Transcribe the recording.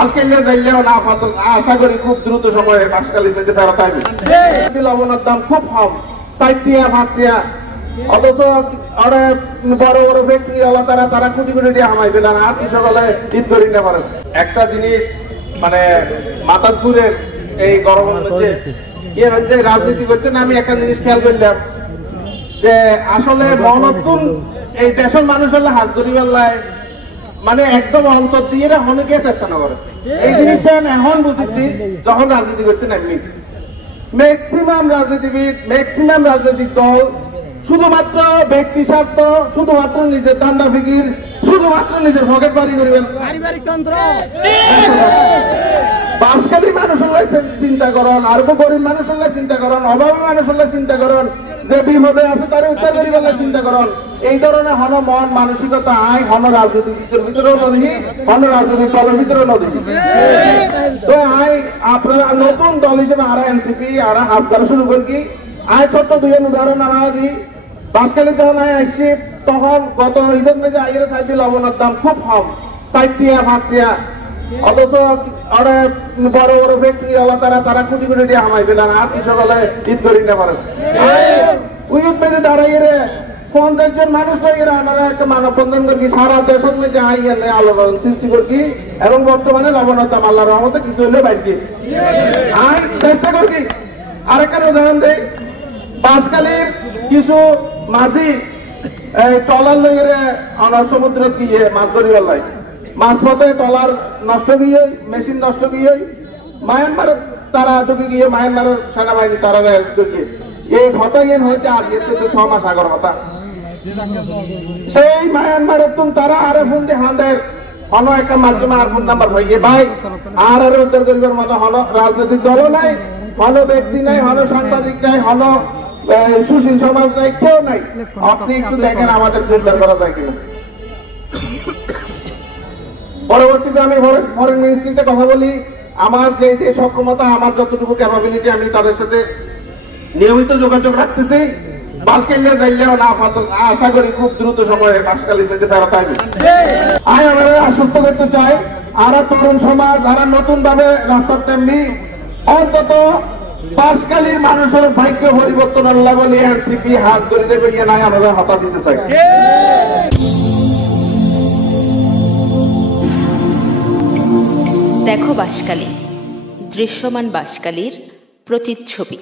বাসকালে যাইলেও না আশা করি খুব দ্রুত সময়ে বাসকালী পেতে ফেরত আসবে। লবণের দাম খুব কম, 4 টিয়া 5 টিয়া, অথচ বড় বড় ফ্যাক্টরি ওলা তারা কোটি কোটি টাকা হামাই পেলেন আর কৃষক হলে ঈদ করি না পারেন। একটা জিনিস মানে মাথার ঘুরের এই গরমের মধ্যে রাজনীতি করছেন, আমি একটা জিনিস খেয়াল করলাম যে আসলে মনতুন এই দেশের মানুষ হলে হাজ করি বেলায় মানে একদম অন্তর দিয়ে অনেকে চেষ্টা না করে এই জিনিসটা এখন বুঝিতি যখন রাজনীতি করতে নামি। ম্যাক্সিমাম রাজনীতিবিদ, ম্যাক্সিমাম রাজনৈতিক দল শুধুমাত্র ব্যক্তি স্বার্থ, শুধুমাত্র নিজের দান্দা ফিকির, শুধুমাত্র নিজের পকেট বাড়ি করবেন। বাসকালী মানুষ হলে চিন্তা করেন, আর গরিব মানুষ হলে চিন্তা করেন, অভাবী মানুষ হলে চিন্তা করেন, যে বিপদে আছে তার উত্তর করি বলে চিন্তা করেন। এই ধরনের হন মন মানসিকতা আয় হন রাজনীতির ভিতরেও নদী, হন রাজনৈতিক দলের ভিতরেও নদী। তো আয় আপনারা নতুন দল হিসেবে আরা এনসিপি আরা হাজ করা শুরু করি। আয় ছোট্ট দুই উদাহরণ আমরা দিই। বাসকালী যখন আয় আসছি তখন গত ঈদের মেঝে আইয়ের সাইডে লবণের দাম খুব কম, 4 টিয়া 5 টিয়া, অথচ বড় বড় ফ্যাক্টরি ওলা তারা কোটি কোটি টাকা হামাই পেলেন আর কৃষক হলে ঈদ করি না পারেন। উইদ মেঝে দাঁড়াই 50 জন মানুষ আমরা একটা মানববন্ধন করি, সারা দেশের মধ্যে আইয়ালে আলোড়ন সৃষ্টি করি এবং বর্তমানে লবণের দাম আল্লাহর রহমতে কিছু হইলে বাইরে আয় চেষ্টা করি। আরেকটা উদাহরণ দেই, বাসকালীর কিছু মাঝি ট্রলার লইয়ে সমুদ্র গিয়ে মাছ ধরি বেলায় মাঝপথে ট্রলার নষ্ট গিয়ে, মেশিন নষ্ট গিয়ে মায়ানমারের তারা ঢুকে গিয়ে মায়ানমারের সেনাবাহিনী তারা অ্যারেস্ট করিয়ে এই ঘটনা হইতে আজকে 6 মাস আগর কথা। সেই মায়ানমারের তারা আরে ফোন দিয়ে হাঁদের হন একটা মাধ্যমে আর ফোন নাম্বার হয়ে গিয়ে ভাই আর উদ্ধার করিবার মতো হন রাজনৈতিক দলও নাই, হন ব্যক্তি নাই, হন সাংবাদিক নাই, হন সুশীল সমাজ নাই, কেউ নাই। আপনি একটু দেখেন আমাদের উদ্ধার করা যায় কিনা। পরবর্তীতে আমি ফরেন মিনিস্ট্রিতে কথা বলি, আমার যে সক্ষমতা, আমার যতটুকু ক্যাপাবিলিটি আমি তাদের সাথে নিয়মিত যোগাযোগ রাখতেছি। বাসকালে যাইলেও না আশা করি খুব দ্রুত সময়ে বাসকালী পেতে ফেরত আসবে। আমি আমাদের আশ্বস্ত করতে চাই আর তরুণ সমাজ আর নতুন ভাবে রাস্তার তেমনি অন্তত বাসকালীর মানুষের ভাগ্য পরিবর্তন আল্লাহ বলে এনসিপি হাত ধরে দেবে গিয়ে নাই আমরা হতা দিতে চাই। দেখো বাসকালী, দৃশ্যমান বাসকালীর প্রতিচ্ছবি।